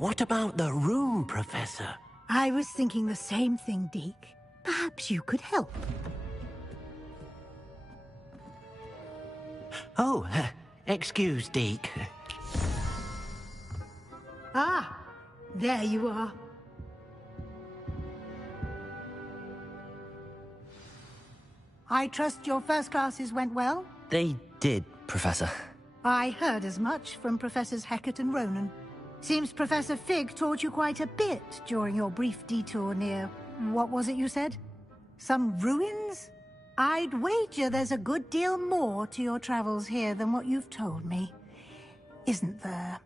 What about the room, Professor? I was thinking the same thing, Deke. Perhaps you could help. Oh, excuse, Deke. Ah, there you are. I trust your first classes went well? They did, Professor. I heard as much from Professors Hecat and Ronan. Seems Professor Fig taught you quite a bit during your brief detour near... what was it you said? Some ruins? I'd wager there's a good deal more to your travels here than what you've told me. Isn't there?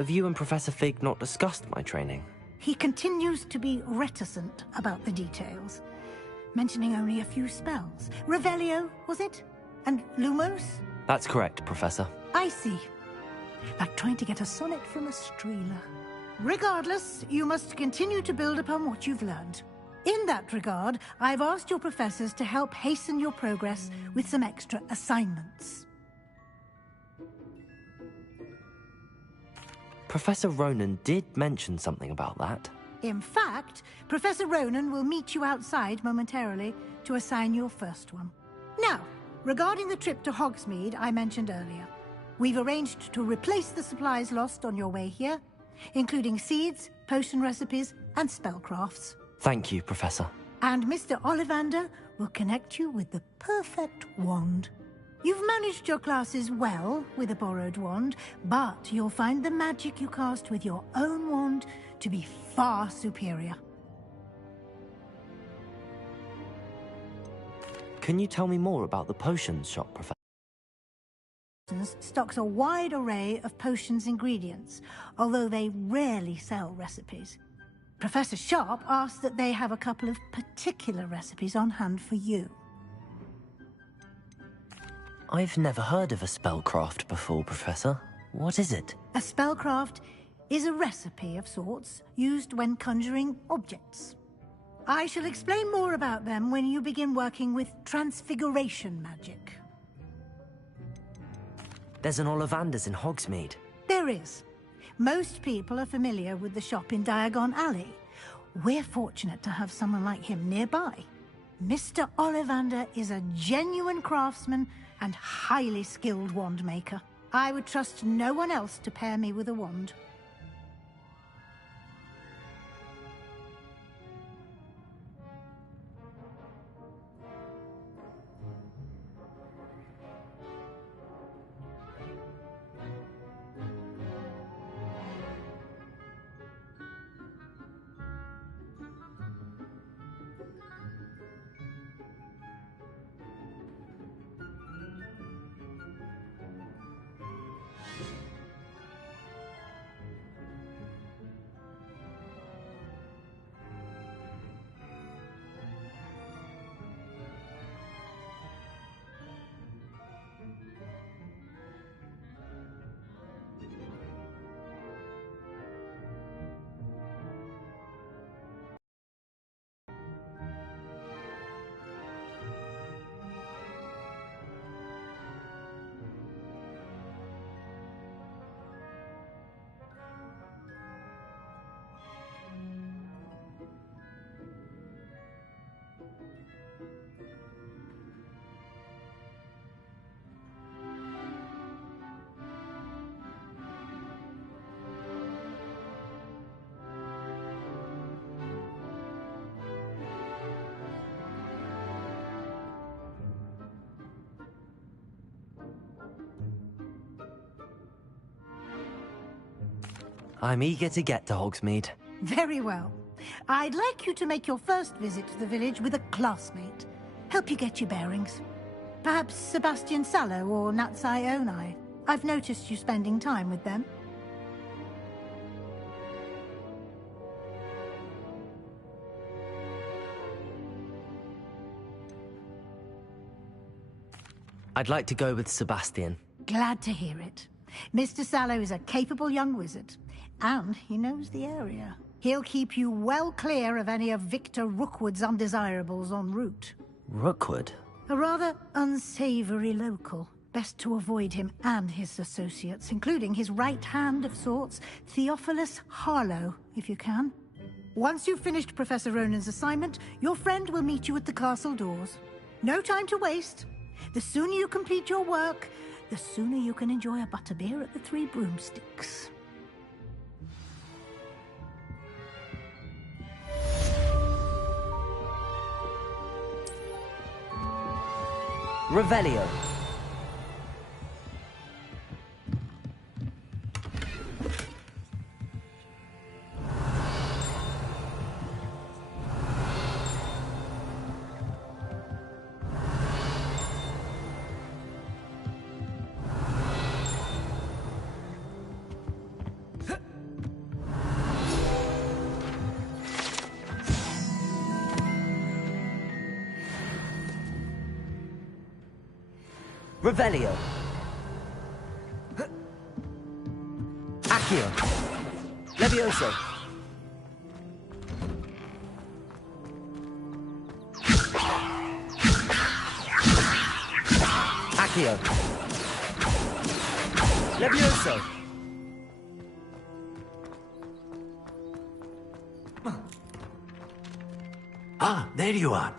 Have you and Professor Fig not discussed my training? He continues to be reticent about the details, mentioning only a few spells. Revelio, was it? And Lumos? That's correct, Professor. I see. Like trying to get a sonnet from a streeler. Regardless, you must continue to build upon what you've learned. In that regard, I've asked your professors to help hasten your progress with some extra assignments. Professor Ronan did mention something about that. In fact, Professor Ronan will meet you outside momentarily to assign your first one. Now, regarding the trip to Hogsmeade I mentioned earlier, we've arranged to replace the supplies lost on your way here, including seeds, potion recipes, and spellcrafts. Thank you, Professor. And Mr. Ollivander will connect you with the perfect wand. You've managed your classes well with a borrowed wand, but you'll find the magic you cast with your own wand to be far superior. Can you tell me more about the potions shop, Professor? Stocks a wide array of potions ingredients, although they rarely sell recipes. Professor Sharp asked that they have a couple of particular recipes on hand for you. I've never heard of a spellcraft before, Professor. What is it? A spellcraft is a recipe of sorts used when conjuring objects. I shall explain more about them when you begin working with transfiguration magic. There's an Ollivander's in Hogsmeade. There is. Most people are familiar with the shop in Diagon Alley. We're fortunate to have someone like him nearby. Mr. Ollivander is a genuine craftsman and highly skilled wand maker. I would trust no one else to pair me with a wand. I'm eager to get to Hogsmeade. Very well. I'd like you to make your first visit to the village with a classmate. Help you get your bearings. Perhaps Sebastian Sallow or Natsai Onai. I've noticed you spending time with them. I'd like to go with Sebastian. Glad to hear it. Mr. Sallow is a capable young wizard, and he knows the area. He'll keep you well clear of any of Victor Rookwood's undesirables en route. Rookwood? A rather unsavory local. Best to avoid him and his associates, including his right hand of sorts, Theophilus Harlow, if you can. Once you've finished Professor Ronan's assignment, your friend will meet you at the castle doors. No time to waste. The sooner you complete your work, the sooner you can enjoy a butterbeer at the Three Broomsticks. Revelio. Revelio. Accio. Levioso. Accio. Levioso. Ah, there you are.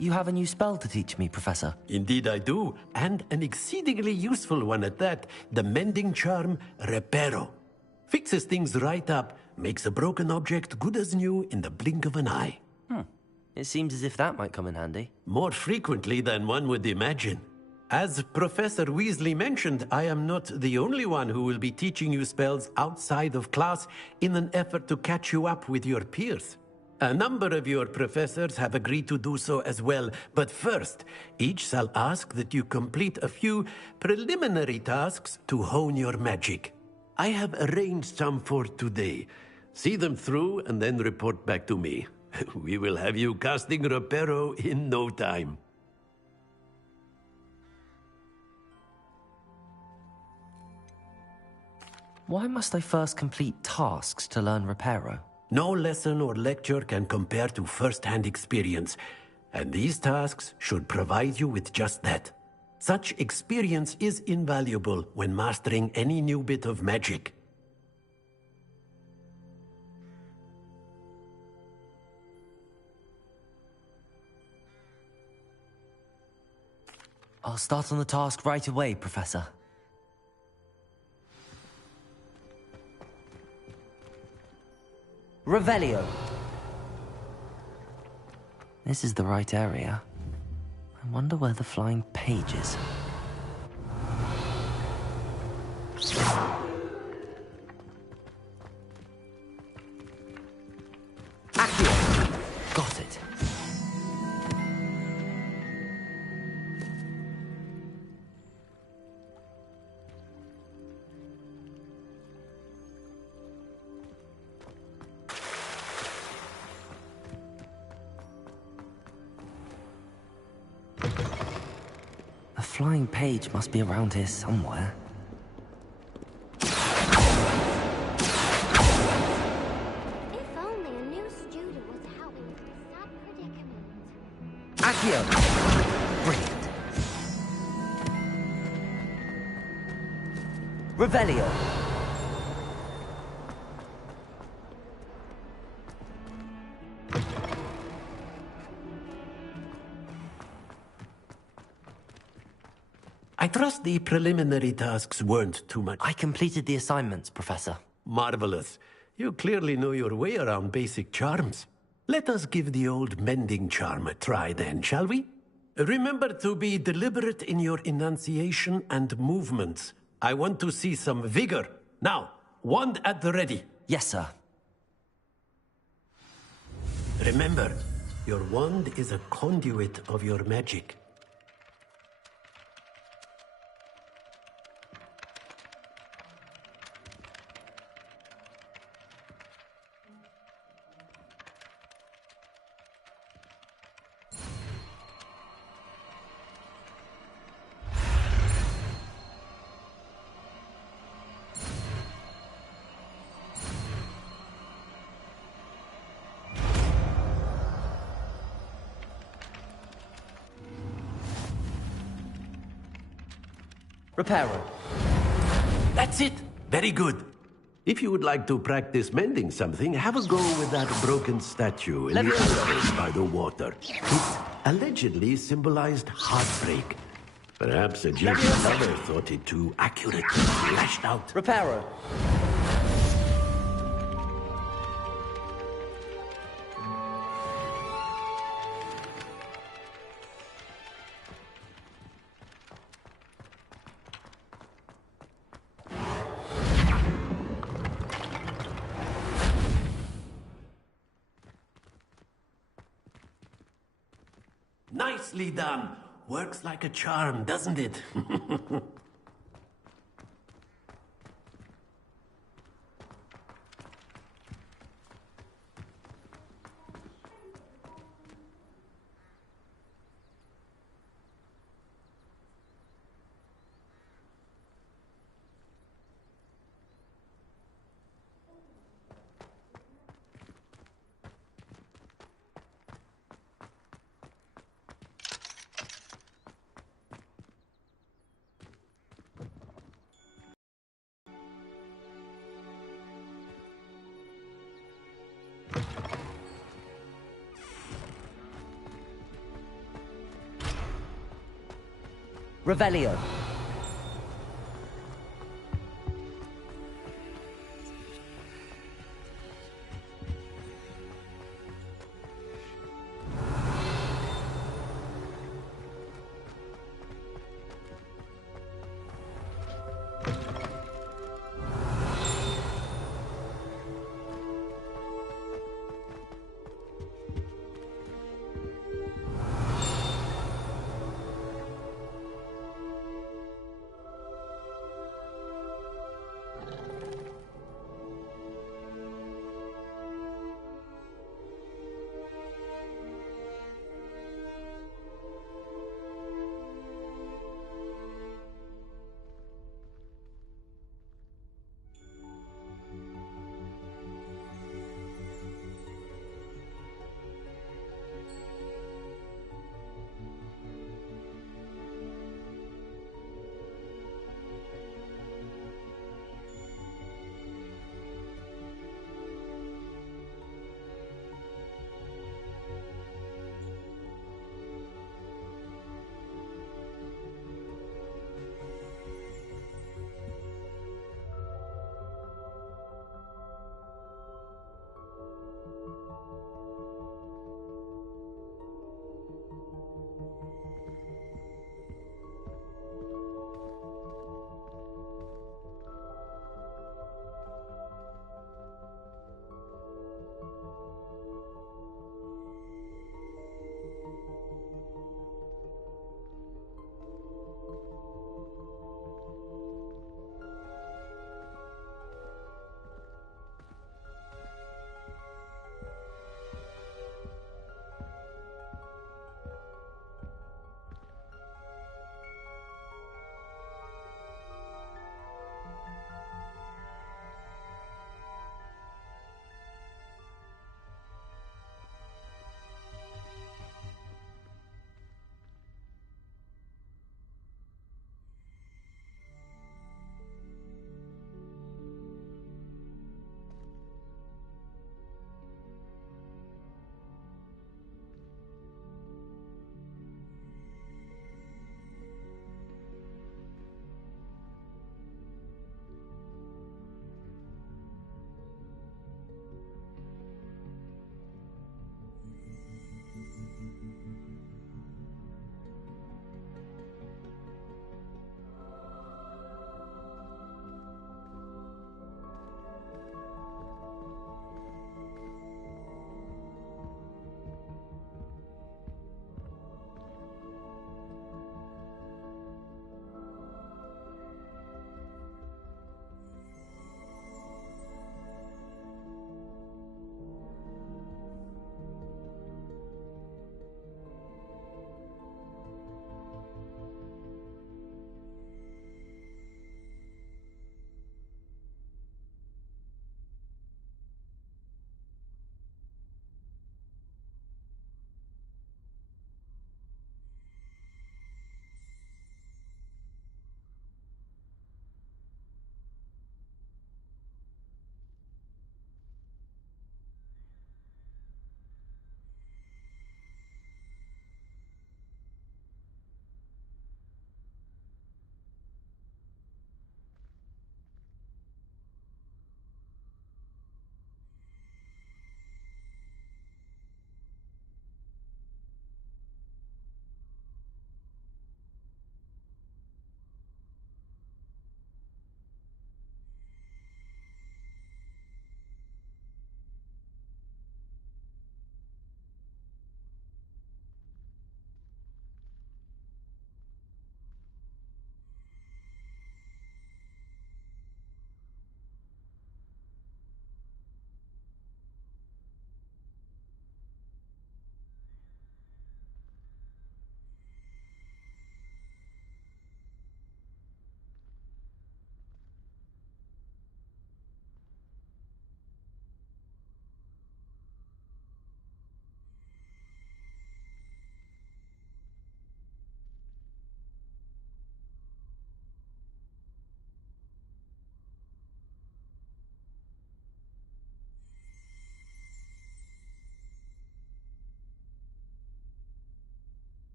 You have a new spell to teach me, Professor. Indeed I do, and an exceedingly useful one at that. The mending charm, Reparo. Fixes things right up, makes a broken object good as new in the blink of an eye. It seems as if that might come in handy. More frequently than one would imagine. As Professor Weasley mentioned, I am not the only one who will be teaching you spells outside of class in an effort to catch you up with your peers. A number of your professors have agreed to do so as well, but first, each shall ask that you complete a few preliminary tasks to hone your magic. I have arranged some for today. See them through and then report back to me. We will have you casting Reparo in no time. Why must I first complete tasks to learn Reparo? No lesson or lecture can compare to first-hand experience, and these tasks should provide you with just that. Such experience is invaluable when mastering any new bit of magic. I'll start on the task right away, Professor. Revelio. This is the right area. I wonder where the flying page is. Accio. Got it. The flying page must be around here somewhere. If only a new student was helping with this sad predicament. Accio! Brilliant. Revelio. I trust the preliminary tasks weren't too much. I completed the assignments, Professor. Marvelous. You clearly know your way around basic charms. Let us give the old mending charm a try then, shall we? Remember to be deliberate in your enunciation and movements. I want to see some vigor. Now, wand at the ready. Yes, sir. Remember, your wand is a conduit of your magic. Reparo. That's it. Very good. If you would like to practice mending something, have a go with that broken statue in the place by the water. It allegedly symbolized heartbreak. Perhaps a genius lover thought it too accurate and lashed out. Reparo. Nicely done. Works like a charm, doesn't it? Revelio.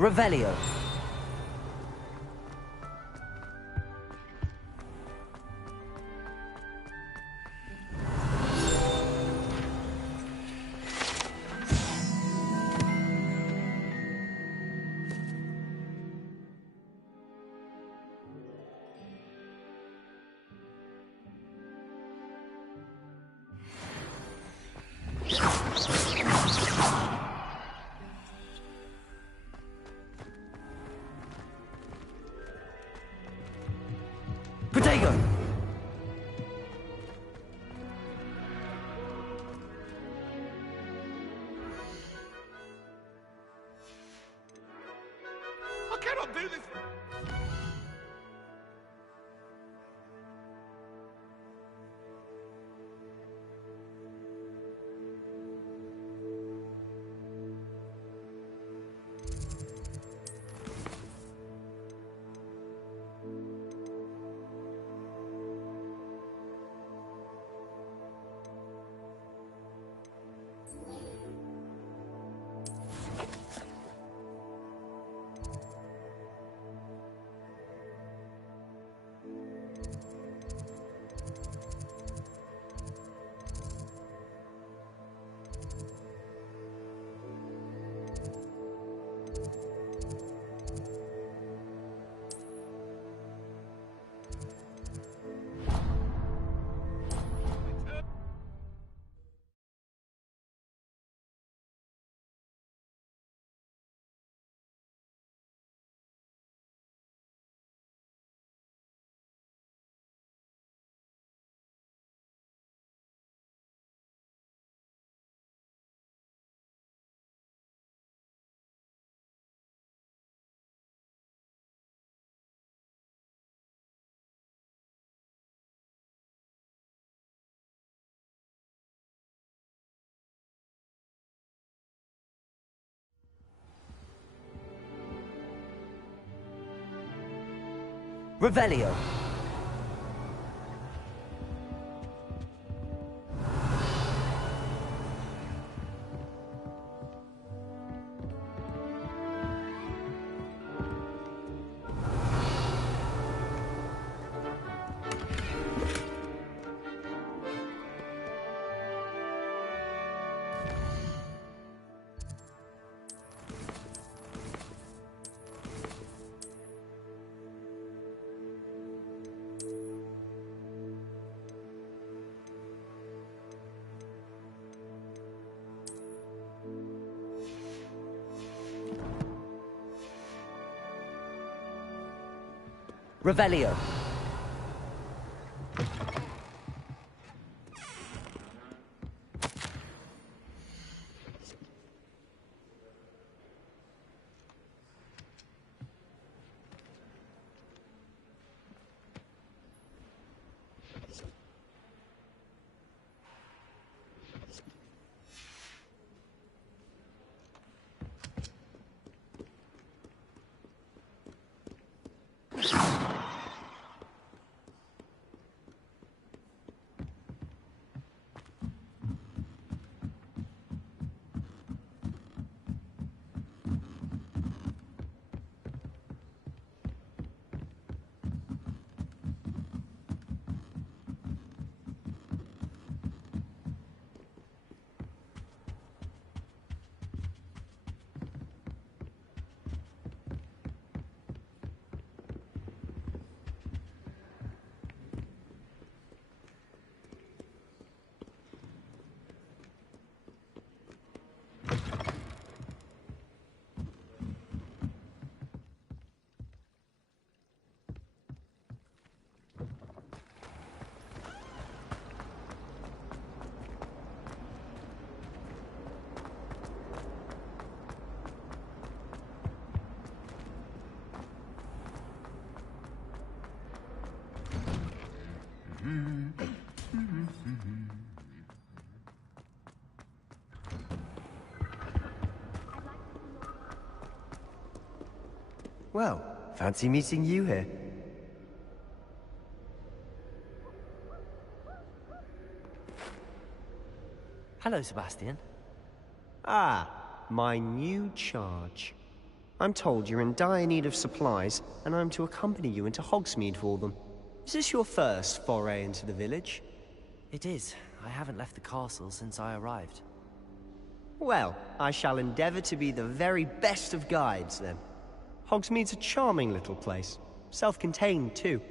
Revelio. Protego! I cannot do this! Revelio. Revelio. Well, fancy meeting you here. Hello, Sebastian. Ah, my new charge. I'm told you're in dire need of supplies, and I'm to accompany you into Hogsmeade for them. Is this your first foray into the village? It is. I haven't left the castle since I arrived. Well, I shall endeavour to be the very best of guides, then. Hogsmeade's a charming little place. Self-contained, too.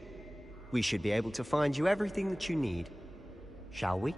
We should be able to find you everything that you need. Shall we?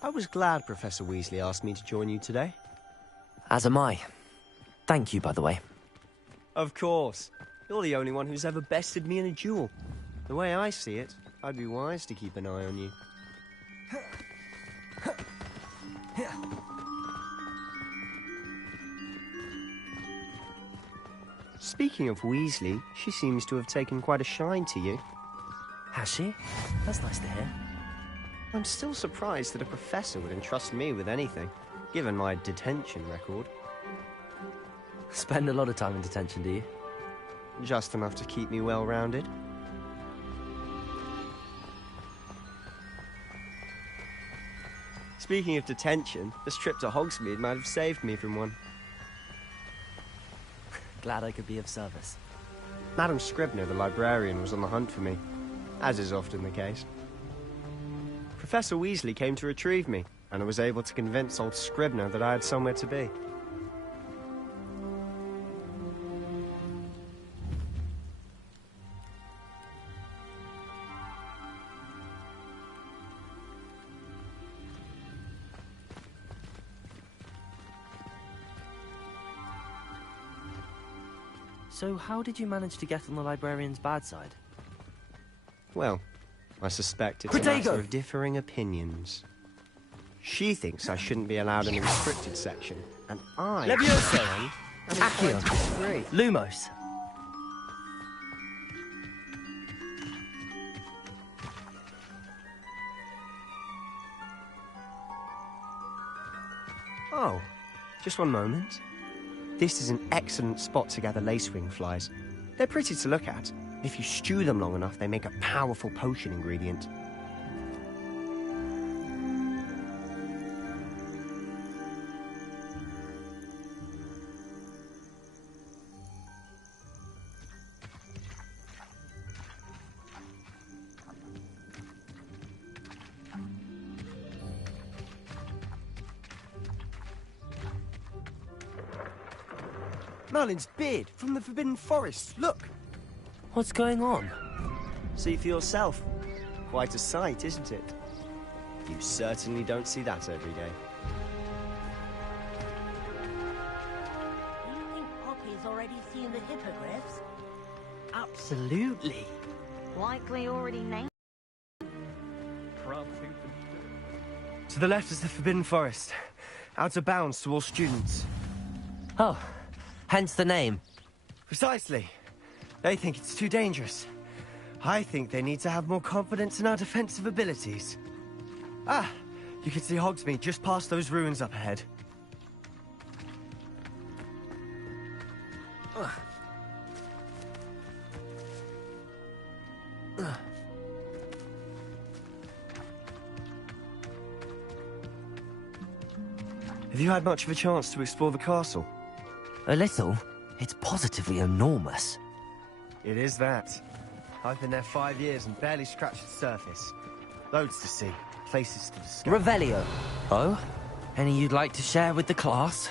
I was glad Professor Weasley asked me to join you today. As am I. Thank you, by the way. Of course. You're the only one who's ever bested me in a duel. The way I see it, I'd be wise to keep an eye on you. Speaking of Weasley, she seems to have taken quite a shine to you. Has she? That's nice to hear. I'm still surprised that a professor would entrust me with anything, given my detention record. Spend a lot of time in detention, do you? Just enough to keep me well-rounded. Speaking of detention, this trip to Hogsmeade might have saved me from one. Glad I could be of service. Madam Scribner, the librarian, was on the hunt for me, as is often the case. Professor Weasley came to retrieve me, and I was able to convince old Scribner that I had somewhere to be. So how did you manage to get on the librarian's bad side? Well, I suspect it's a matter of differing opinions. She thinks I shouldn't be allowed in the restricted section, and I... Leviosa! Accio! Lumos! Oh, just one moment. This is an excellent spot to gather lacewing flies. They're pretty to look at. If you stew them long enough, they make a powerful potion ingredient. Merlin's beard from the Forbidden Forest. Look! What's going on? See for yourself. Quite a sight, isn't it? You certainly don't see that every day. Do you think Poppy's already seen the hippogriffs? Absolutely. Likely already named. To the left is the Forbidden Forest. Out of bounds to all students. Oh, hence the name. Precisely. They think it's too dangerous. I think they need to have more confidence in our defensive abilities. Ah, you can see Hogsmeade just past those ruins up ahead. Have you had much of a chance to explore the castle? A little. It's positively enormous. It is that. I've been there 5 years and barely scratched the surface. Loads to see, places to discover. Revelio. Oh? Any you'd like to share with the class?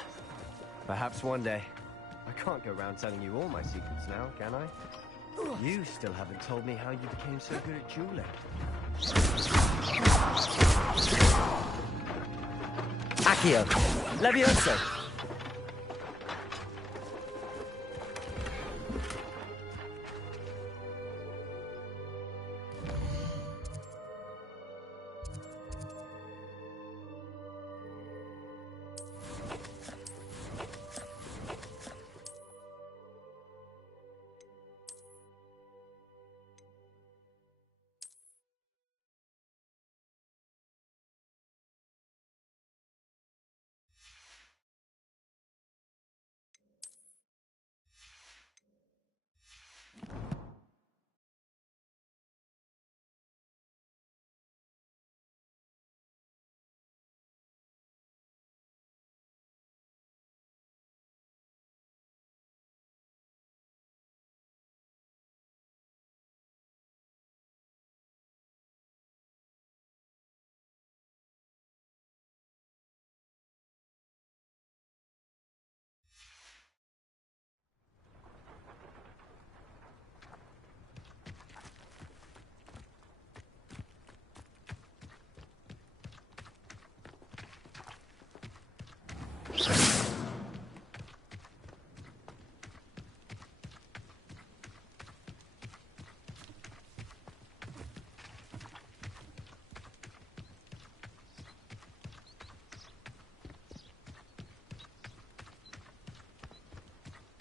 Perhaps one day. I can't go around telling you all my secrets now, can I? You still haven't told me how you became so good at dueling. Accio. Levioso.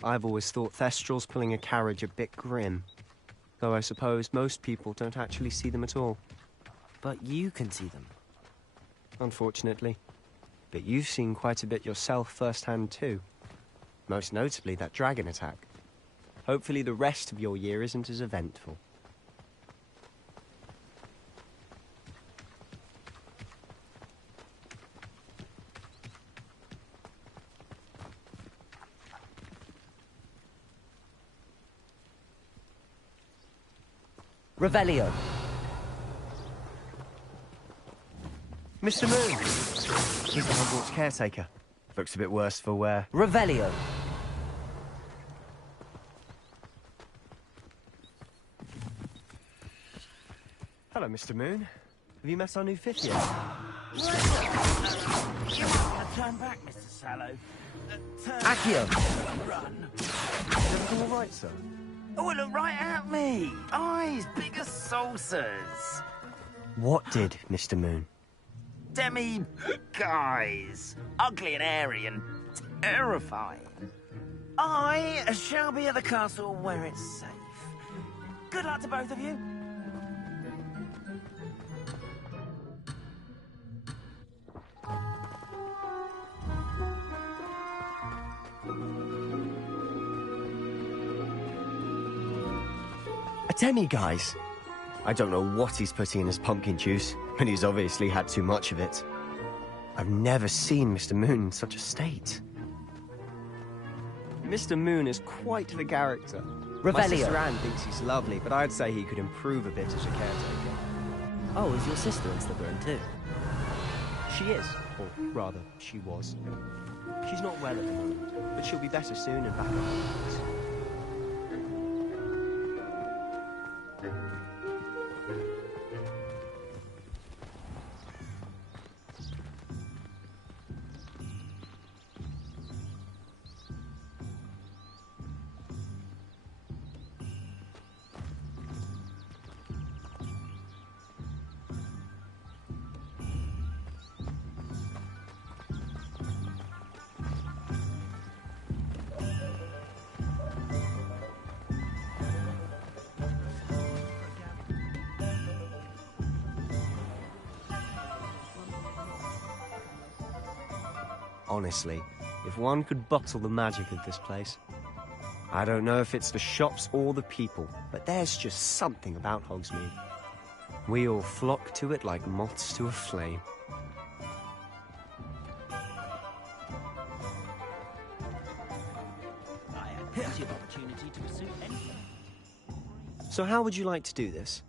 I've always thought Thestrals pulling a carriage a bit grim. Though I suppose most people don't actually see them at all. But you can see them. Unfortunately. But you've seen quite a bit yourself firsthand too. Most notably that dragon attack. Hopefully the rest of your year isn't as eventful. Revelio. Mr. Moon! He's the Hogwarts caretaker. Looks a bit worse for wear. Revelio. Hello, Mr. Moon. Have you met our new fifth yet? Turn back, Mr. Sallow. Accio. Run. Is everything all right, sir? Oh, look right at me. Eyes big as saucers. What did, Mr. Moon? Demi guys. Ugly and airy and terrifying. I shall be at the castle where it's safe. Good luck to both of you. Demi, guys. I don't know what he's putting in his pumpkin juice, but he's obviously had too much of it. I've never seen Mr. Moon in such a state. Mr. Moon is quite the character. My Revelio. sister Anne thinks he's lovely, but I'd say he could improve a bit as a caretaker. Oh, is your sister in Slytherin too? She is, or rather, she was. She's not well at the moment, but she'll be better soon and back on her feet. Honestly, if one could bottle the magic of this place. I don't know if it's the shops or the people, but there's just something about Hogsmeade. We all flock to it like moths to a flame. Here's your opportunity to pursue anything. So how would you like to do this?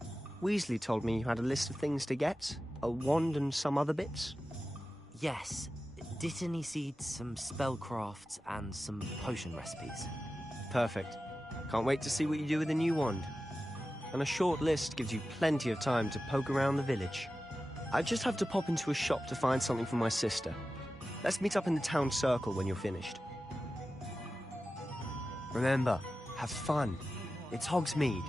Weasley told me you had a list of things to get, a wand and some other bits. Yes. Dittany seeds, some spellcrafts, and some potion recipes. Perfect. Can't wait to see what you do with the new wand. And a short list gives you plenty of time to poke around the village. I just have to pop into a shop to find something for my sister. Let's meet up in the town circle when you're finished. Remember, have fun. It's Hogsmeade.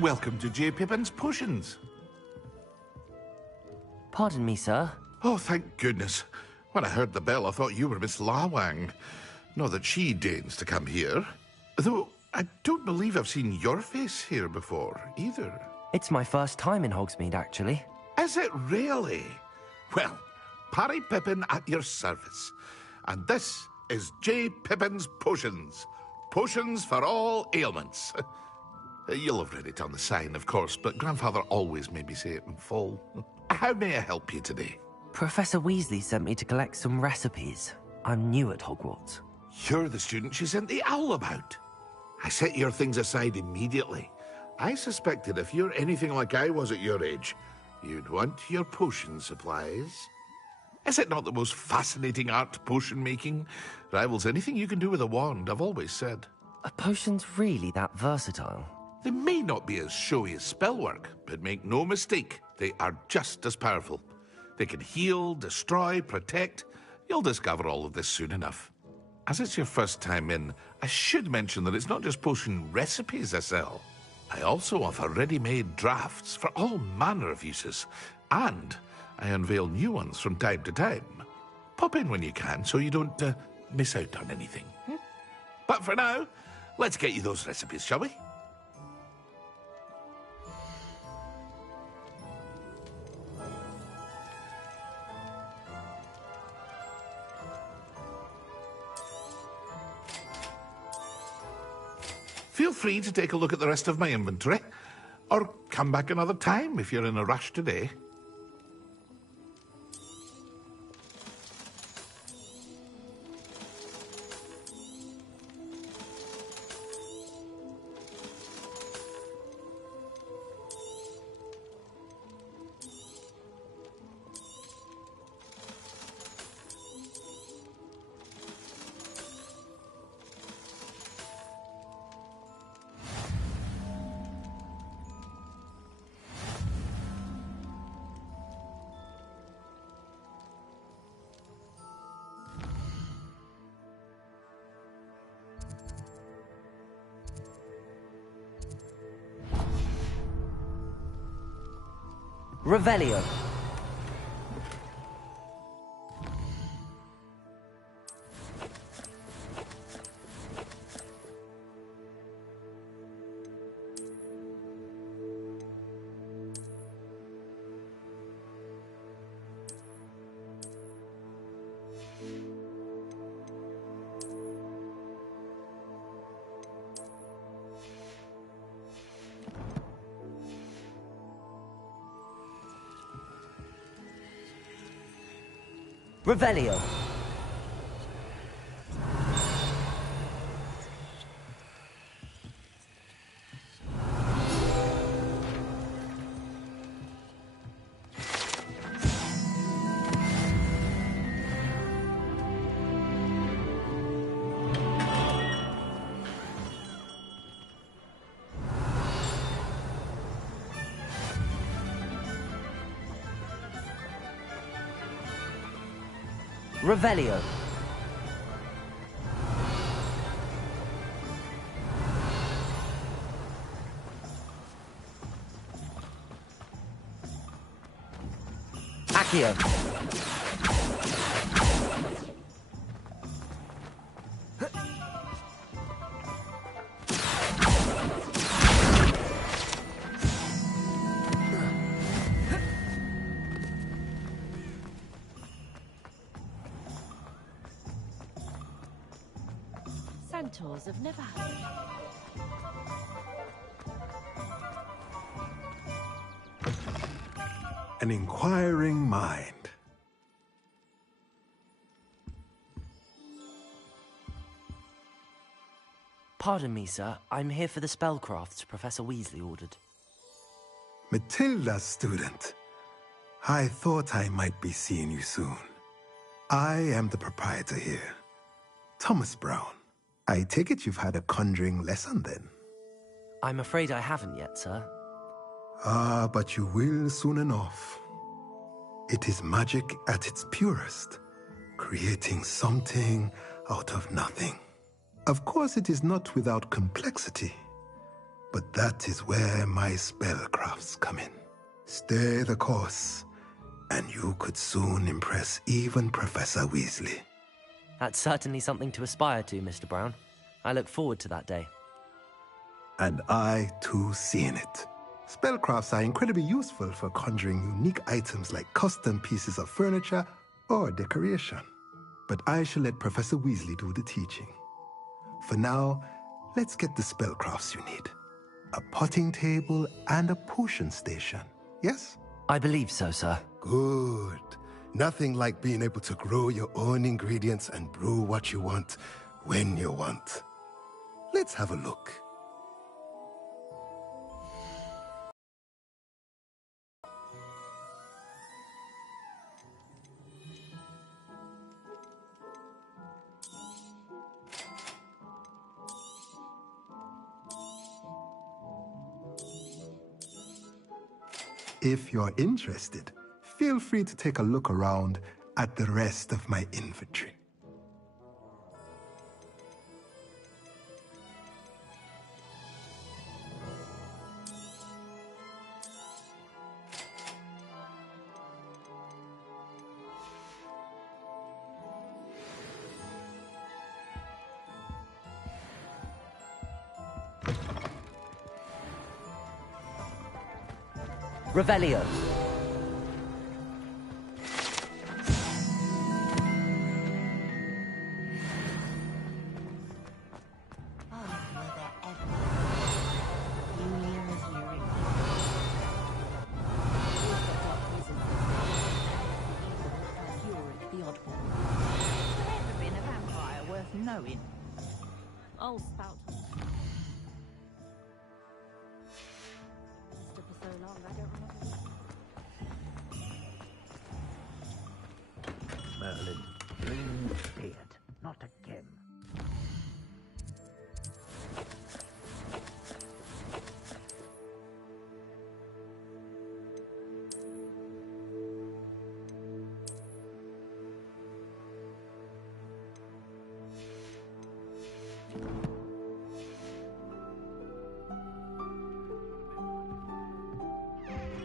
Welcome to J. Pippin's Potions. Pardon me, sir. Oh, thank goodness. When I heard the bell, I thought you were Miss Lawang. Not that she deigns to come here. Though, I don't believe I've seen your face here before, either. It's my first time in Hogsmeade, actually. Is it really? Well, Parry Pippin at your service. And this is J. Pippin's Potions. Potions for all ailments. You'll have read it on the sign, of course, but Grandfather always made me say it in full. How may I help you today? Professor Weasley sent me to collect some recipes. I'm new at Hogwarts. You're the student she sent the owl about. I set your things aside immediately. I suspected if you're anything like I was at your age, you'd want your potion supplies. Is it not the most fascinating art, potion making? Rivals anything you can do with a wand, I've always said. Are potions really that versatile? They may not be as showy as spellwork, but make no mistake, they are just as powerful. They can heal, destroy, protect. You'll discover all of this soon enough. As it's your first time in, I should mention that it's not just potion recipes I sell. I also offer ready-made drafts for all manner of uses, and I unveil new ones from time to time. Pop in when you can so you don't miss out on anything. But for now, let's get you those recipes, shall we? Feel free to take a look at the rest of my inventory, or come back another time if you're in a rush today. Revelio. Revelio. Revelio. Accio. Centaurs have never had. An inquiring mind. Pardon me, sir. I'm here for the spellcrafts Professor Weasley ordered. Matilda's student. I thought I might be seeing you soon. I am the proprietor here, Thomas Brown. I take it you've had a conjuring lesson then? I'm afraid I haven't yet, sir. Ah, but you will soon enough. It is magic at its purest, creating something out of nothing. Of course, it is not without complexity, but that is where my spellcrafts come in. Stay the course, and you could soon impress even Professor Weasley. That's certainly something to aspire to, Mr. Brown. I look forward to that day. And I, too, seeing it. Spellcrafts are incredibly useful for conjuring unique items like custom pieces of furniture or decoration. But I shall let Professor Weasley do the teaching. For now, let's get the spellcrafts you need. A potting table and a potion station, yes? I believe so, sir. Good. Nothing like being able to grow your own ingredients and brew what you want when you want. Let's have a look. If you're interested, feel free to take a look around at the rest of my inventory. Revelio. Knowing. I'll spout. Stood for so long, I don't remember. Merlin, green beard, not again.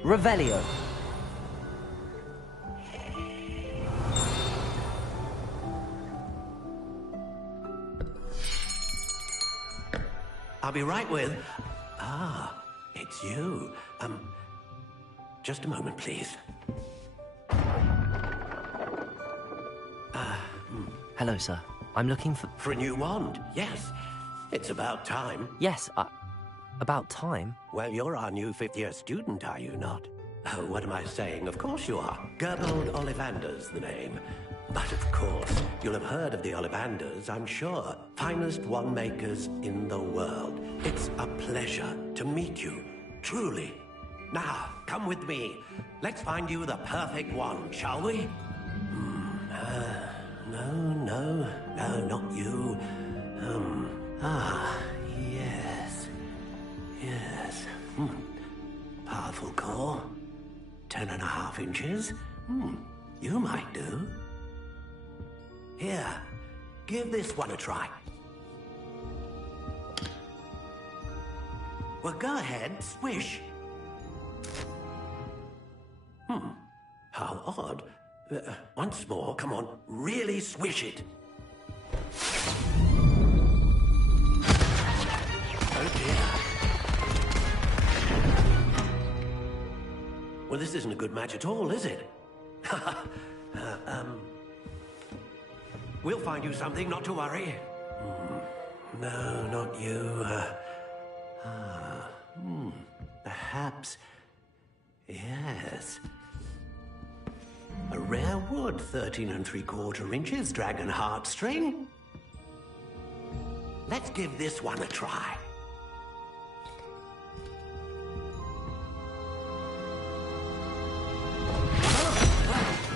Revelio. I'll be right with... Ah, it's you. Just a moment, please. Hello, sir. I'm looking for... For a new wand, yes. It's about time. Yes, about time? Well, you're our new fifth-year student, are you not? Oh, what am I saying? Of course you are. Gerbold Ollivander's the name. But of course, you'll have heard of the Ollivanders, I'm sure. Finest wand makers in the world. It's a pleasure to meet you, truly. Now, come with me. Let's find you the perfect wand, shall we? No, not you. Yes. Powerful core. 10.5 inches. You might do. Here, give this one a try. Well, go ahead, swish. How odd. Once more, come on, really swish it. Oh dear. Well, this isn't a good match at all, is it? We'll find you something, not to worry. No, not you. Perhaps... Yes. A rare wood, 13 3/4 inches, dragon heartstring. Let's give this one a try.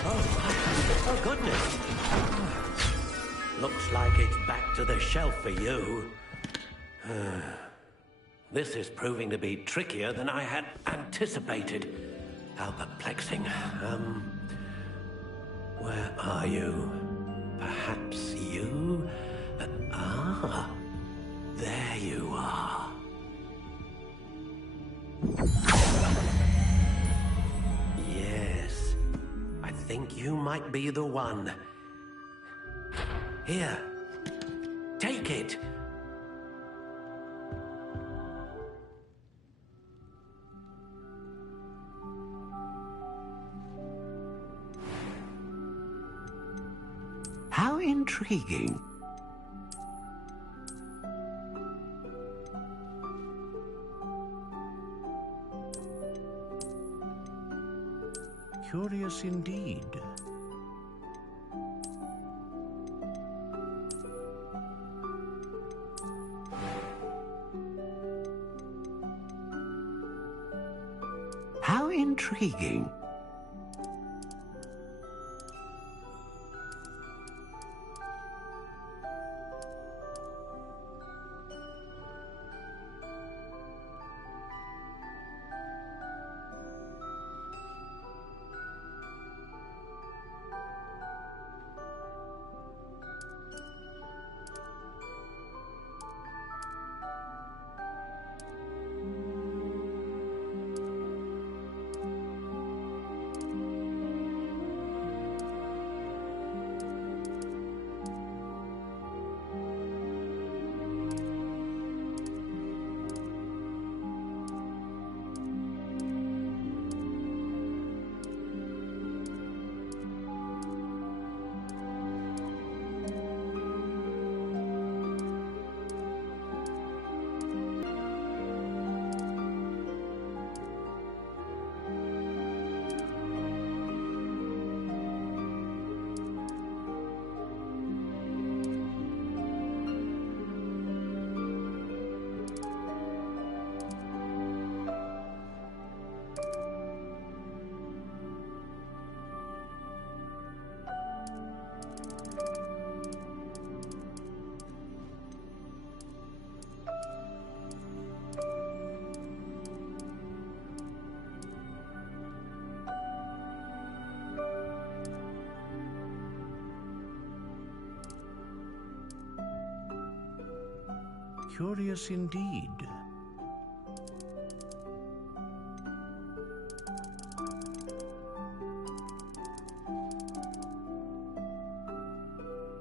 Oh, goodness. Looks like it's back to the shelf for you. This is proving to be trickier than I had anticipated. How perplexing. Where are you? Perhaps you? There you are. Yes, I think you might be the one. Here, take it. How intriguing. Curious indeed. How intriguing. Curious indeed.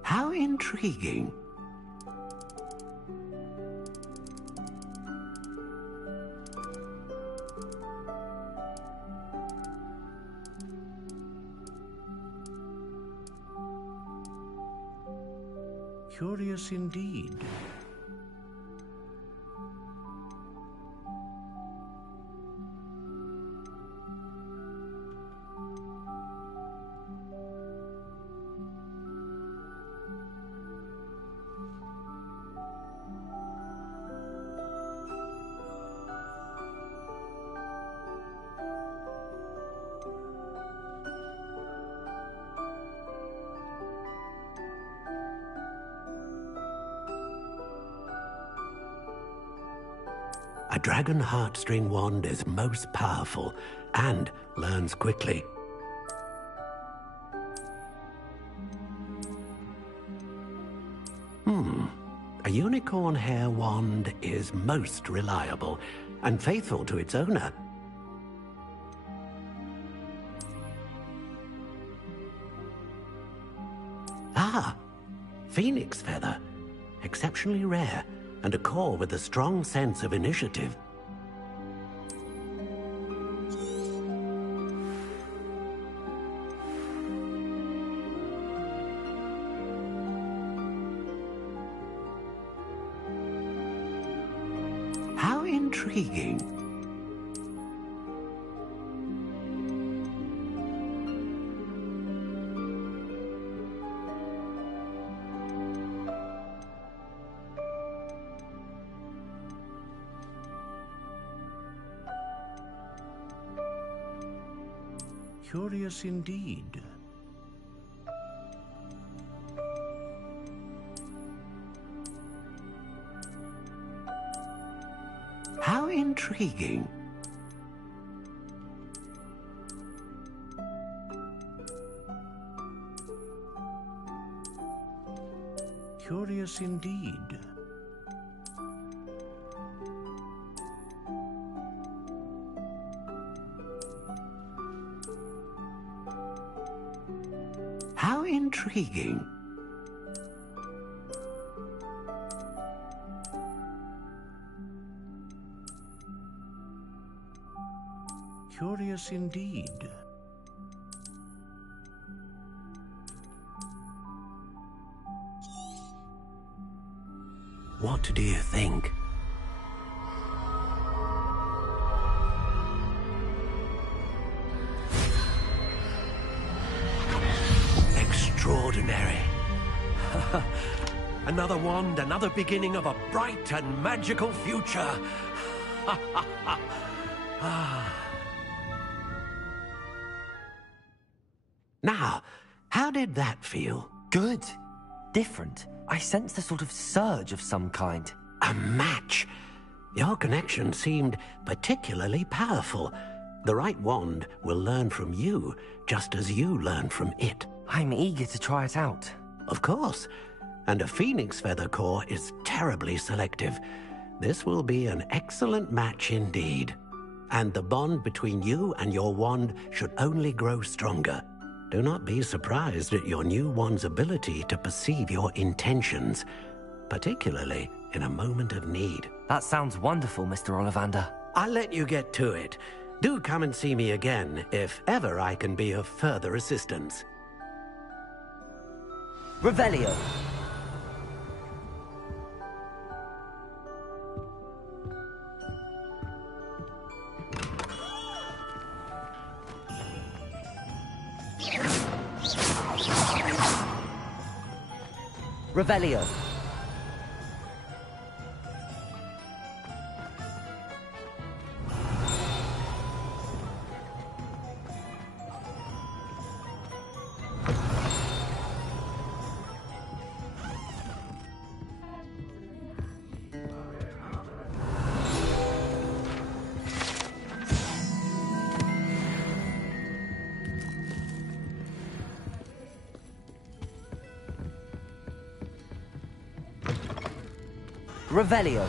How intriguing. Curious indeed. dragon heartstring wand is most powerful and learns quickly. A unicorn hair wand is most reliable and faithful to its owner. Ah, phoenix feather. Exceptionally rare, and a core with a strong sense of initiative. How intriguing. Curious indeed. How intriguing. Curious indeed. How intriguing. Curious indeed. What do you think? Extraordinary. Another wand, another beginning of a bright and magical future. Now, how did that feel? Good. Different. I sensed a sort of surge of some kind. A match. Your connection seemed particularly powerful. The right wand will learn from you, just as you learn from it. I'm eager to try it out. Of course. And a phoenix feather core is terribly selective. This will be an excellent match indeed. And the bond between you and your wand should only grow stronger. Do not be surprised at your new wand's ability to perceive your intentions, particularly in a moment of need. That sounds wonderful, Mr. Ollivander. I'll let you get to it. Do come and see me again if ever I can be of further assistance. Revelio. Revelio. Revelio.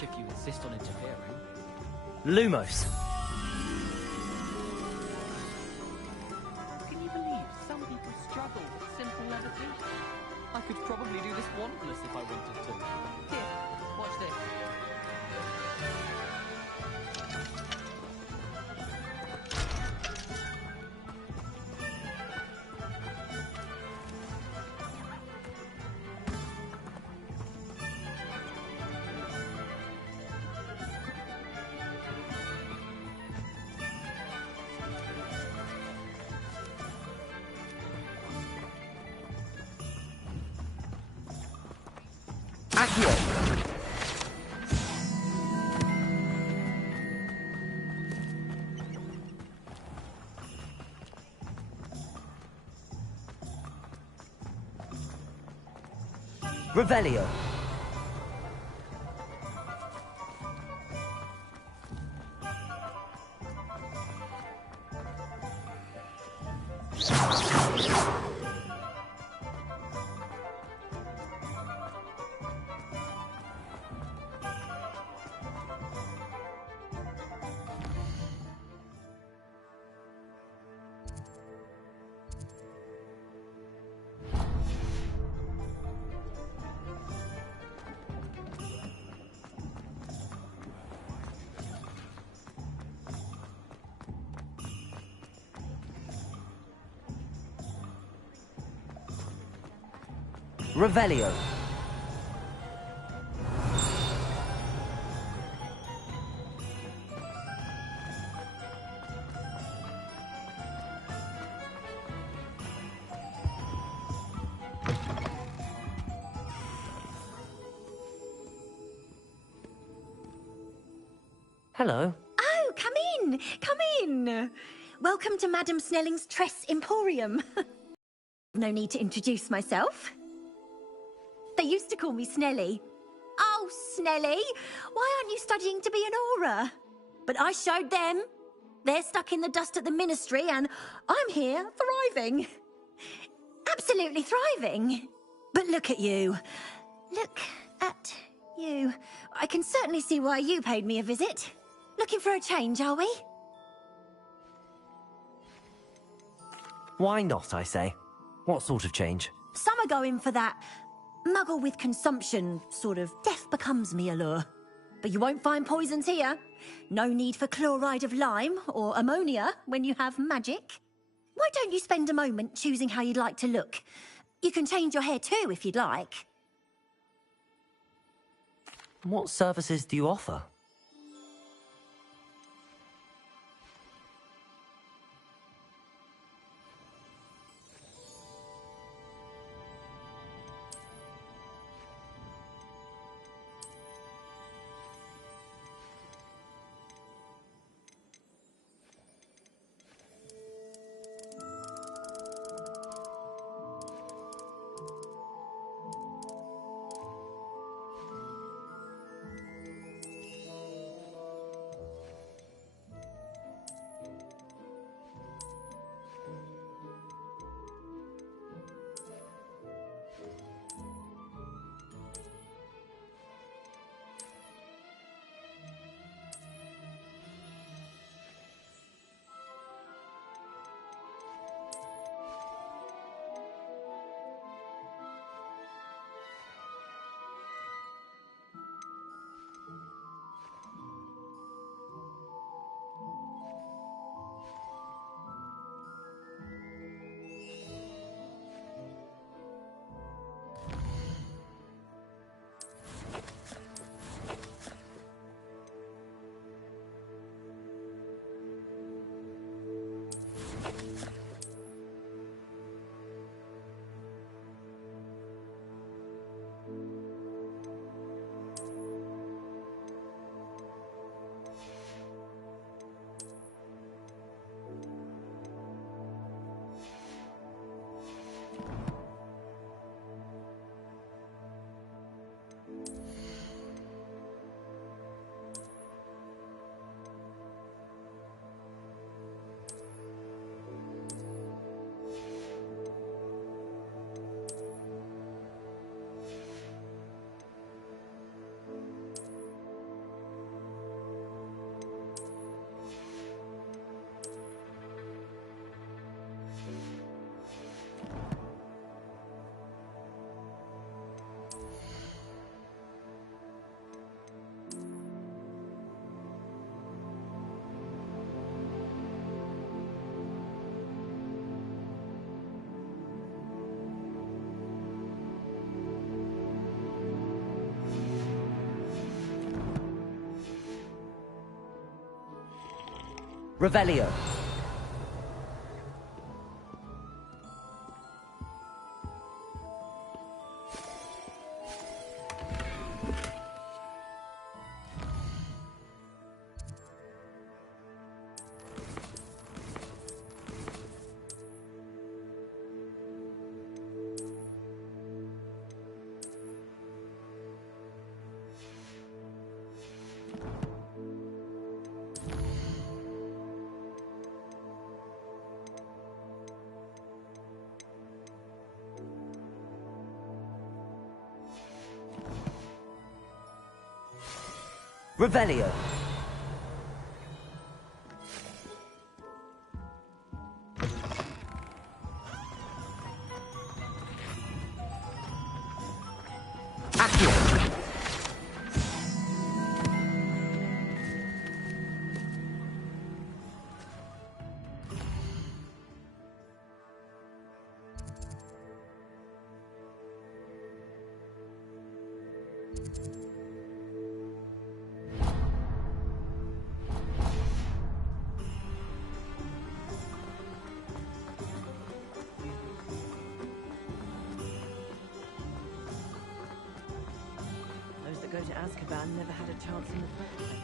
If you insist on interfering. Lumos. Can you believe some people struggle with simple levitation? I could probably do this wandless if I wanted to. Here, watch this. Accio! Revelio. Revelio. Hello. Oh, come in! Come in! Welcome to Madame Snelling's Tress Emporium. No need to introduce myself. They used to call me Snelly. Oh, Snelly, why aren't you studying to be an aura? But I showed them. They're stuck in the dust at the ministry and I'm here thriving. Absolutely thriving. But look at you. Look at you. I can certainly see why you paid me a visit. Looking for a change, are we? Why not, I say? What sort of change? Some are going for that muggle with consumption, sort of death becomes me allure. But you won't find poisons here. No need for chloride of lime or ammonia when you have magic. Why don't you spend a moment choosing how you'd like to look? You can change your hair too if you'd like. What services do you offer? Revelio. Revelio. Those that go to Azkaban never had a chance in the first place.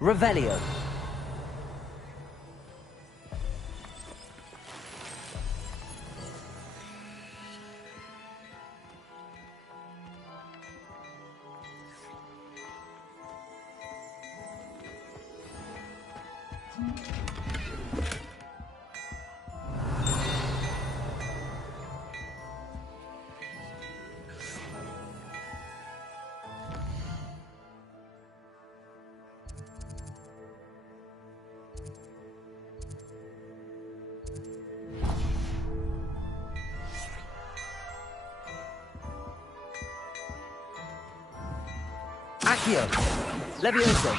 Revelio. Accio. Levioso.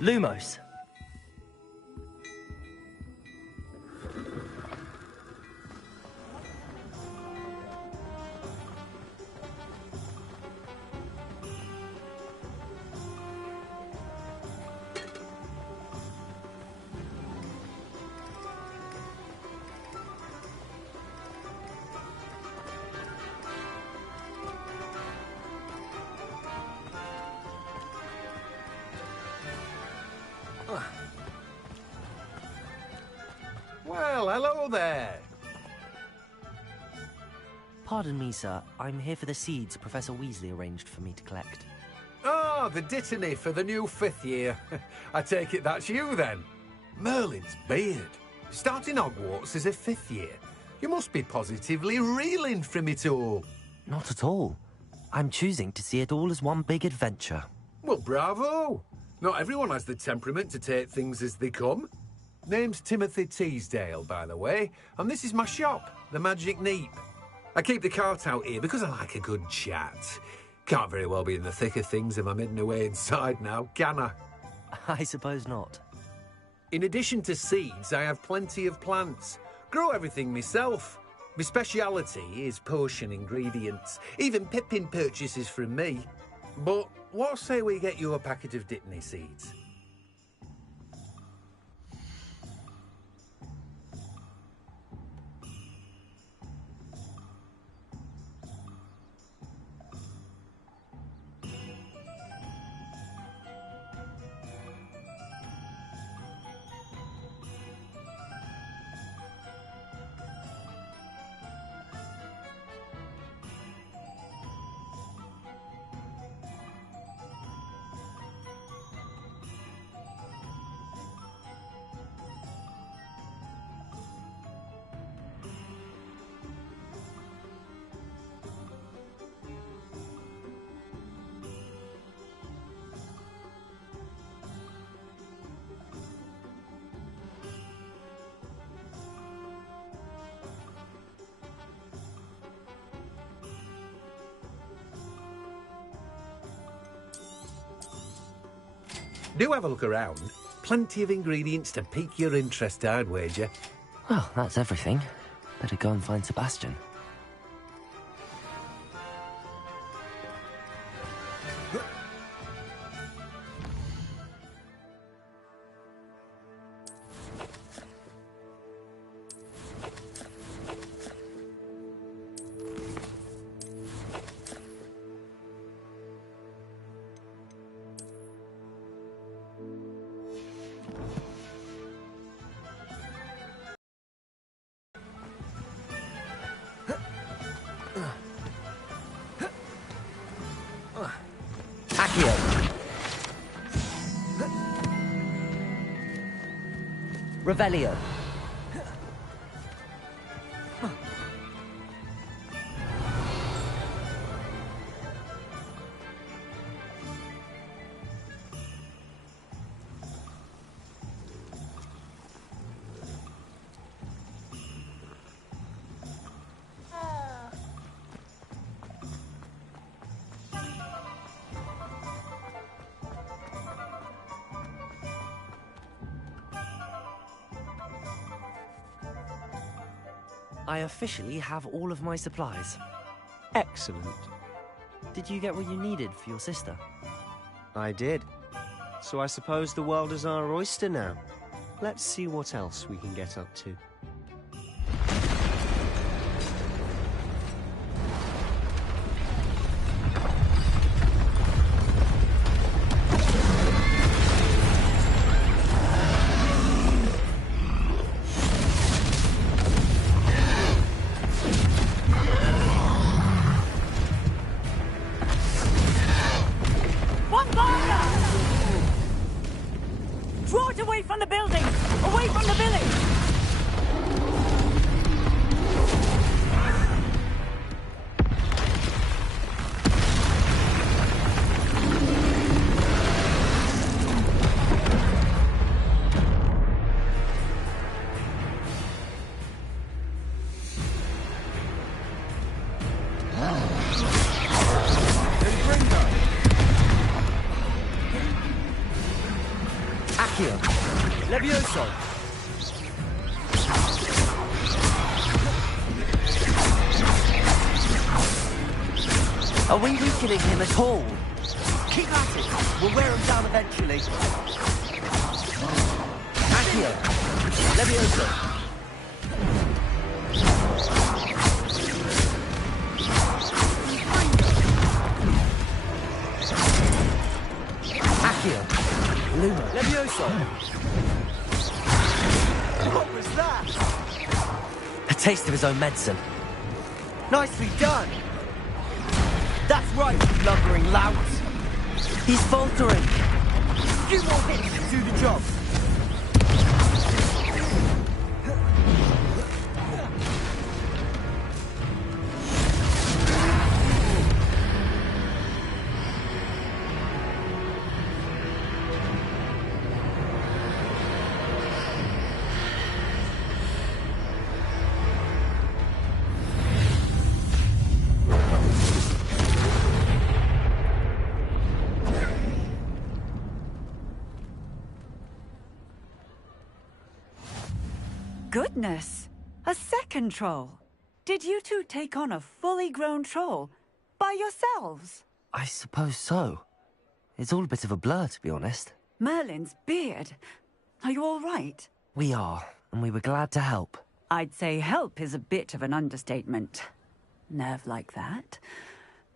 Lumos. Well, hello there. Pardon me, sir. I'm here for the seeds Professor Weasley arranged for me to collect. Oh, the dittany for the new 5th year. I take it that's you, then. Merlin's beard. Starting Hogwarts as a 5th year. You must be positively reeling from it all. Not at all. I'm choosing to see it all as one big adventure. Well, bravo. Not everyone has the temperament to take things as they come. Name's Timothy Teasdale, by the way, and this is my shop, the Magic Neep. I keep the cart out here because I like a good chat. Can't very well be in the thick of things if I'm hidden away inside now, can I? I suppose not. In addition to seeds, I have plenty of plants. Grow everything myself. My speciality is potion ingredients. Even Pippin purchases from me. But what say we get you a packet of Dittany seeds? Do have a look around. Plenty of ingredients to pique your interest, I'd wager. Well, that's everything. Better go and find Sebastian. Revelio. I officially have all of my supplies. Excellent. Did you get what you needed for your sister? I did. So I suppose the world is our oyster now. Let's see what else we can get up to. Draw it away from the building! Away from the village! Accio! Levioso! Are we weakening him at all? Keep at it! We'll wear him down eventually. Accio! Levioso! Accio! Luma! Levioso! What was that? A taste of his own medicine. Nicely done! That's right, you lumbering louts! He's faltering! A few more hits to do the job! Goodness! A second troll! Did you two take on a fully grown troll? By yourselves? I suppose so. It's all a bit of a blur, to be honest. Merlin's beard. Are you all right? We are, and we were glad to help. I'd say help is a bit of an understatement. Nerve like that.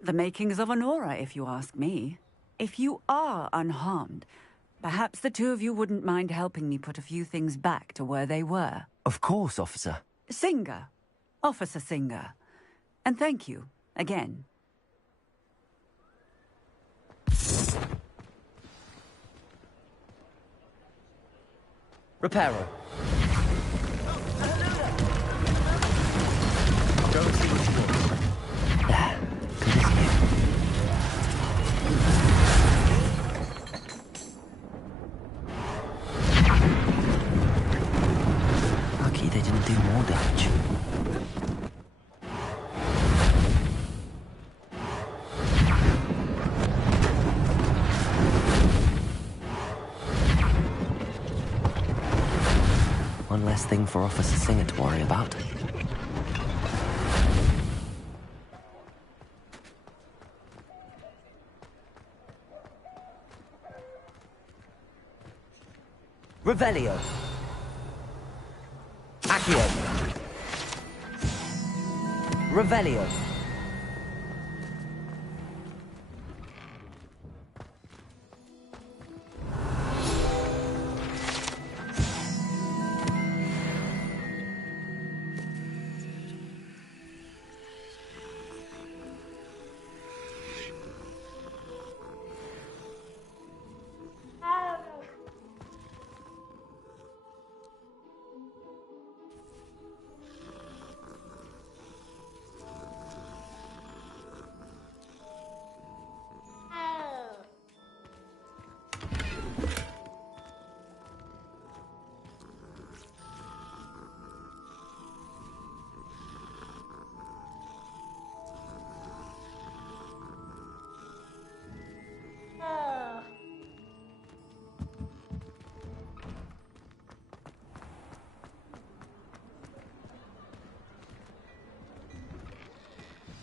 The makings of an aura, if you ask me. If you are unharmed, perhaps the two of you wouldn't mind helping me put a few things back to where they were. Of course, officer. Singer. Officer Singer. And thank you, again. Reparo. Go and see what you want. There. Good as new. Lucky they didn't do more damage. One less thing for Officer Singer to worry about. Revelio. Accio. Revelio.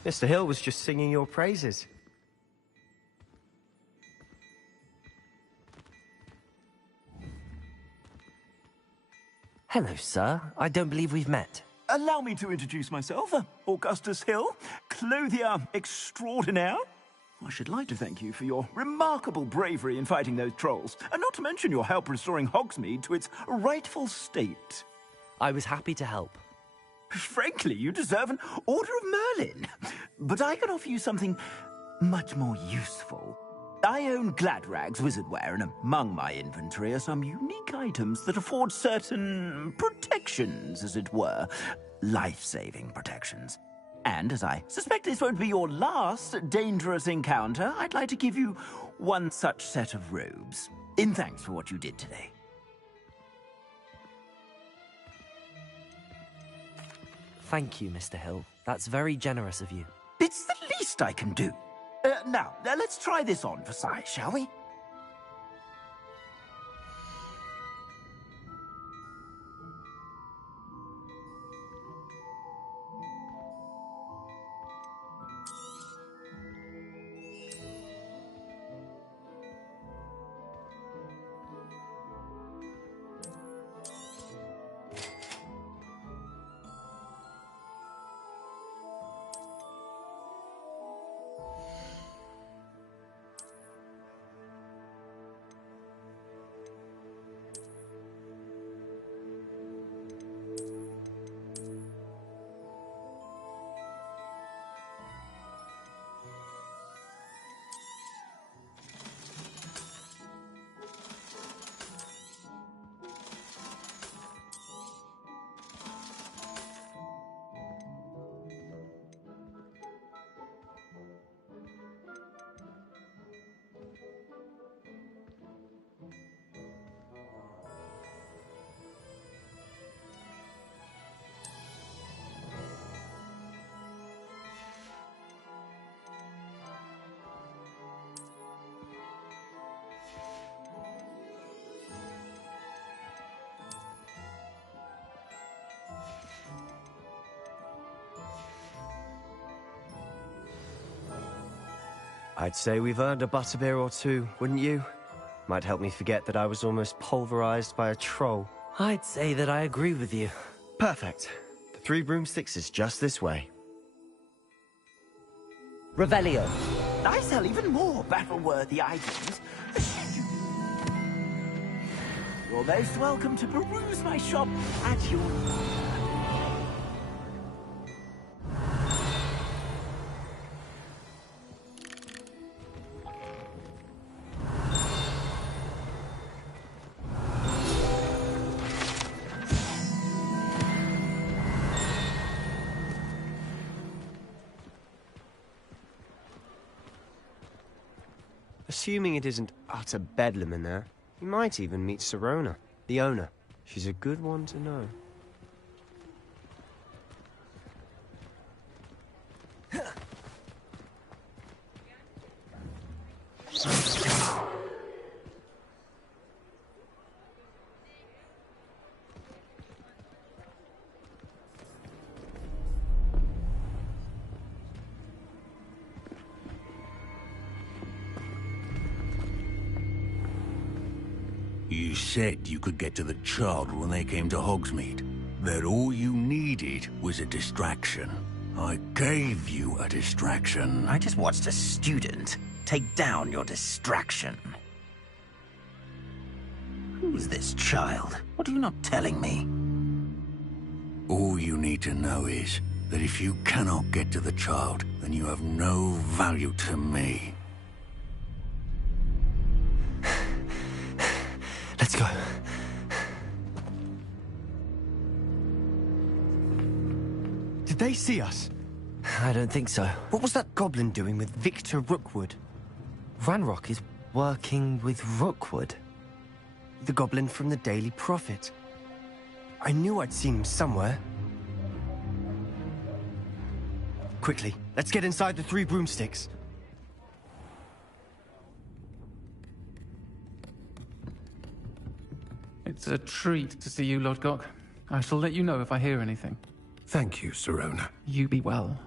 Mr. Hill was just singing your praises. Hello, sir. I don't believe we've met. Allow me to introduce myself. Augustus Hill, clothier extraordinaire. I should like to thank you for your remarkable bravery in fighting those trolls, and not to mention your help restoring Hogsmeade to its rightful state. I was happy to help. Frankly, you deserve an Order of Merlin. But I can offer you something much more useful. I own Gladrag's wizardware, and among my inventory are some unique items that afford certain protections, as it were. Life-saving protections. And as I suspect this won't be your last dangerous encounter, I'd like to give you one such set of robes, in thanks for what you did today. Thank you, Mr. Hill. That's very generous of you. It's the least I can do. Now, let's try this on for size, shall we? I'd say we've earned a butterbeer or two, wouldn't you? Might help me forget that I was almost pulverized by a troll. I'd say that I agree with you. Perfect. The 3 broomsticks is just this way. Revelio. I sell even more battle-worthy items. You're most welcome to peruse my shop at your leisure. Assuming it isn't utter bedlam in there, you might even meet Sirona, the owner. She's a good one to know. You said you could get to the child when they came to Hogsmeade. That all you needed was a distraction. I gave you a distraction. I just watched a student take down your distraction. Who's this child? What are you not telling me? All you need to know is that if you cannot get to the child, then you have no value to me. Let's go. Did they see us? I don't think so. What was that goblin doing with Victor Rookwood? Ranrock is working with Rookwood. The goblin from the Daily Prophet. I knew I'd seen him somewhere. Quickly, let's get inside the 3 broomsticks. It's a treat to see you, Lodgok. I shall let you know if I hear anything. Thank you, Sirona. You be well.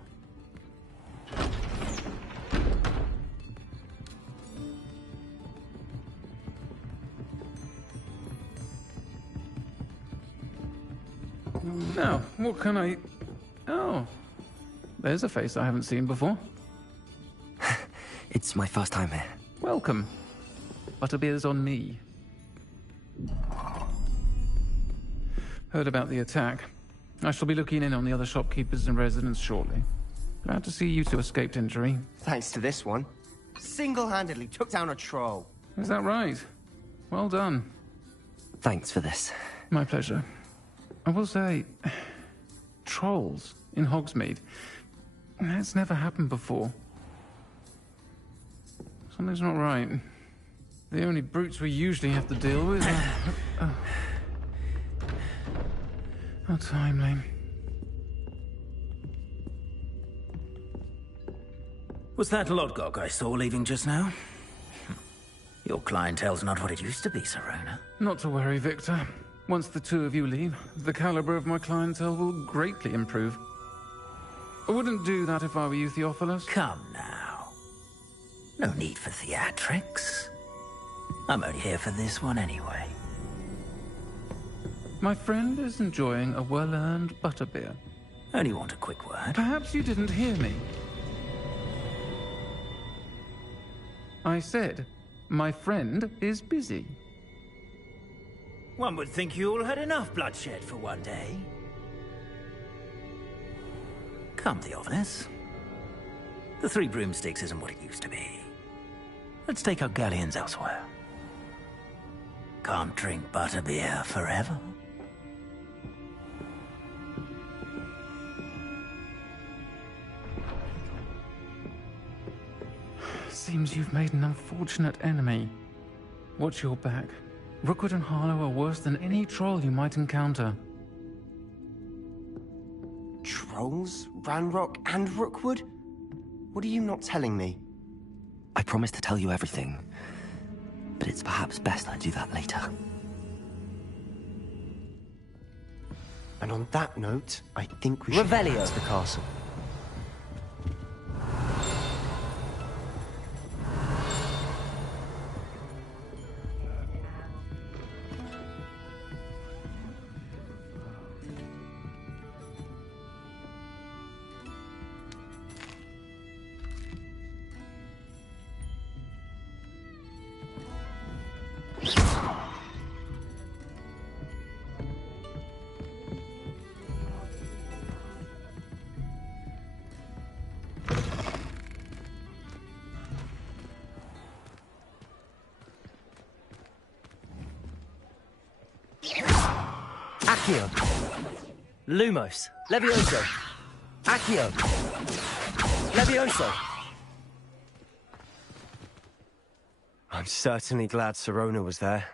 Now, what can I... Oh, there's a face I haven't seen before. It's my first time here. Welcome. Butterbeer's on me. Heard about the attack. I shall be looking in on the other shopkeepers and residents shortly. Glad to see you two escaped injury. Thanks to this one. Single-handedly took down a troll. Is that right? Well done. Thanks for this. My pleasure. I will say, trolls in Hogsmeade. That's never happened before. Something's not right. The only brutes we usually have to deal with are... How timely. Was that Lodgok I saw leaving just now? Your clientele's not what it used to be, Sirona. Not to worry, Victor. Once the two of you leave, the caliber of my clientele will greatly improve. I wouldn't do that if I were you, Theophilus. Come now. No need for theatrics. I'm only here for this one anyway. My friend is enjoying a well-earned butterbeer. Only want a quick word. Perhaps you didn't hear me. I said, my friend is busy. One would think you all had enough bloodshed for one day. Come, Theophilus. The Three Broomsticks isn't what it used to be. Let's take our galleons elsewhere. Can't drink butterbeer forever. Seems you've made an unfortunate enemy. Watch your back. Rookwood and Harlow are worse than any troll you might encounter. Trolls? Ranrock and Rookwood? What are you not telling me? I promised to tell you everything, but it's perhaps best I do that later. And on that note, I think we should Revelio. head to the castle. Accio. Lumos. Levioso. Accio. Levioso. I'm certainly glad Sirona was there.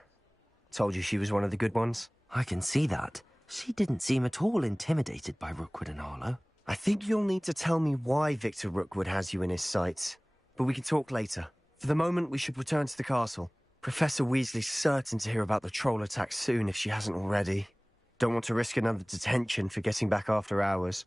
Told you she was one of the good ones. I can see that. She didn't seem at all intimidated by Rookwood and Harlow. I think you'll need to tell me why Victor Rookwood has you in his sights. But we can talk later. For the moment, we should return to the castle. Professor Weasley's certain to hear about the troll attack soon if she hasn't already. Don't want to risk another detention for getting back after hours.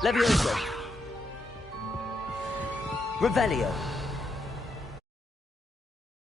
Levioso. Revelio.